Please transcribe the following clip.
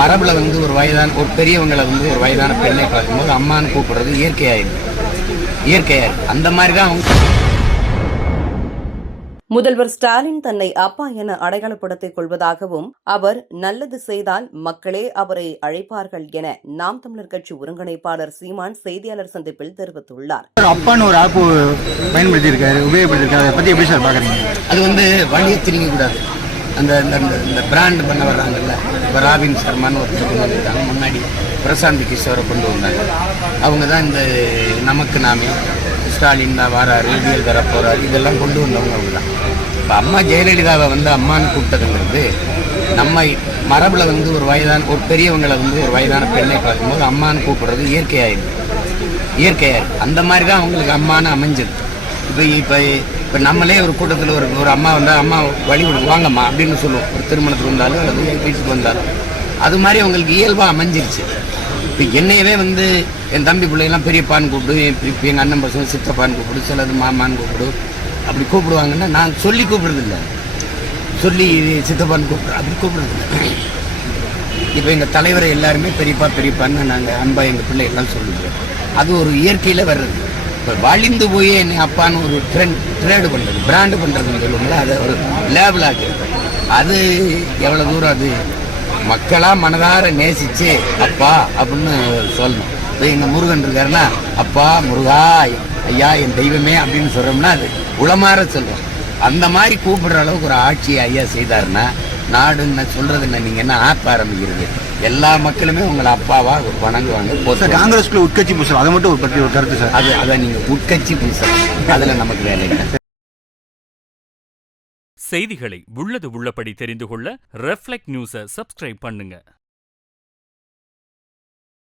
மரபுல ஒரு வயதான ஒரு பெரியவங்களை ஒரு வயதான பெண்ணை பார்க்கும்போது அம்மான்னு கூப்பிடுறது இயற்கையாயிருக்கு. அந்த மாதிரி தான் அவங்க. முதல்வர் ஸ்டாலின் தன்னை அப்பா என அடையாளப்படுத்திக் கொள்வதாகவும், அவர் நல்லது செய்தால் மக்களே அவரை அழைப்பார்கள் என நாம் தமிழர் கட்சி ஒருங்கிணைப்பாளர் சீமான் செய்தியாளர் சந்திப்பில் தெரிவித்துள்ளார். அப்பான்னு ஒரு ஆப் பயன்படுத்தியிருக்காரு, உபயோகப்படுத்திருக்காரு. அதை பத்தி எப்படி சார் பாக்குறீங்க? அது வழியை திணிக்க கூடாது. அந்த பிராண்ட் பண்ண வர்றாங்கல்ல, இப்போ ராபின் சர்மான்னு ஒருத்தர் கொண்டு வந்துட்டாங்க. முன்னாடி பிரசாந்த் கிஷோரை கொண்டு வந்தாங்க. அவங்க தான் இந்த நமக்கு நாமே ஸ்டாலின் தான் வாராரு, விடியல் தர போறாரு, இதெல்லாம் கொண்டு வந்தவங்க அவங்க தான். இப்போ அம்மா ஜெயலலிதாவை அம்மான்னு கூப்பிட்டதுங்கிறது நம்ம மரபுல ஒரு வயதான ஒரு பெரியவங்களை ஒரு வயதான பெண்ணை பார்க்கும்போது அம்மான்னு கூப்பிடுறது இயற்கையாயிருக்கு. அந்த மாதிரி தான் அவங்களுக்கு அம்மானு அமைஞ்சது. இப்போ நம்மளே ஒரு கூட்டத்தில் ஒரு அம்மா வந்தால் அம்மா வழி வாங்கம்மா அப்படின்னு சொல்லுவோம். ஒரு திருமணத்துக்கு வந்தாலும் அல்லது வீட்டுக்கு வந்தாலும் அது மாதிரி அவங்களுக்கு இயல்பாக அமைஞ்சிருச்சு. இப்போ என்னையவே என் தம்பி பிள்ளைகள்லாம் பெரியப்பான்னு கூப்பிடு, இப்போ எங்கள் அண்ணன் பசங்க சித்தப்பான்னு கூப்பிடு, சிலது மாமான்னு கூப்பிடு, அப்படி கூப்பிடுவாங்கன்னா நான் சொல்லி கூப்பிடுறதில்ல, சொல்லி சித்தப்பான்னு அப்படி கூப்பிடுறதில்ல. இப்போ எங்கள் தலைவரை எல்லாருமே பெரியப்பான்னு நாங்கள் அன்பா எங்கள் பிள்ளைகள்லாம் சொல்லுவோம். அது ஒரு இயற்கையில் வர்றது. இப்போ வழிந்து போய் என்னை அப்பான்னு ஒரு ட்ரேடு பண்ணுறது, பிராண்டு பண்ணுறதுன்னு சொல்லுவோம்ல, அதை ஒரு லேபிள் ஆக்கிறது. அது எவ்வளோ தூரம் அது மக்களாக மனதார நேசித்து அப்பா அப்படின்னு சொல்லணும். இப்போ எங்கள் முருகன் இருக்காருன்னா அப்பா முருகா ஐயா என் தெய்வமே அப்படின்னு சொல்கிறோம்னா அது உளமாற சொல்லுவோம். அந்த மாதிரி கூப்பிடுற அளவுக்கு ஒரு ஆட்சியை ஐயா செய்தாருன்னா நாடுன்னு சொல்றது என்ன, நீங்க என்ன ஆப் ஆரம்பிக்கிறது? எல்லா மக்களுமே உங்களை அப்பாவா வணங்குவாங்க. காங்கிரஸ்க்குள்ள உட்கட்சி பூசல், அதை மட்டும் பற்றி ஒரு கருத்து சார். அதை நீங்க உட்கட்சி பூசல், அதுல நமக்கு வேலை இல்லை. செய்திகளை உள்ளது உள்ளபடி தெரிந்து கொள்ள ரெஃப்ளெக்ட் நியூஸை சப்ஸ்கிரைப் பண்ணுங்க.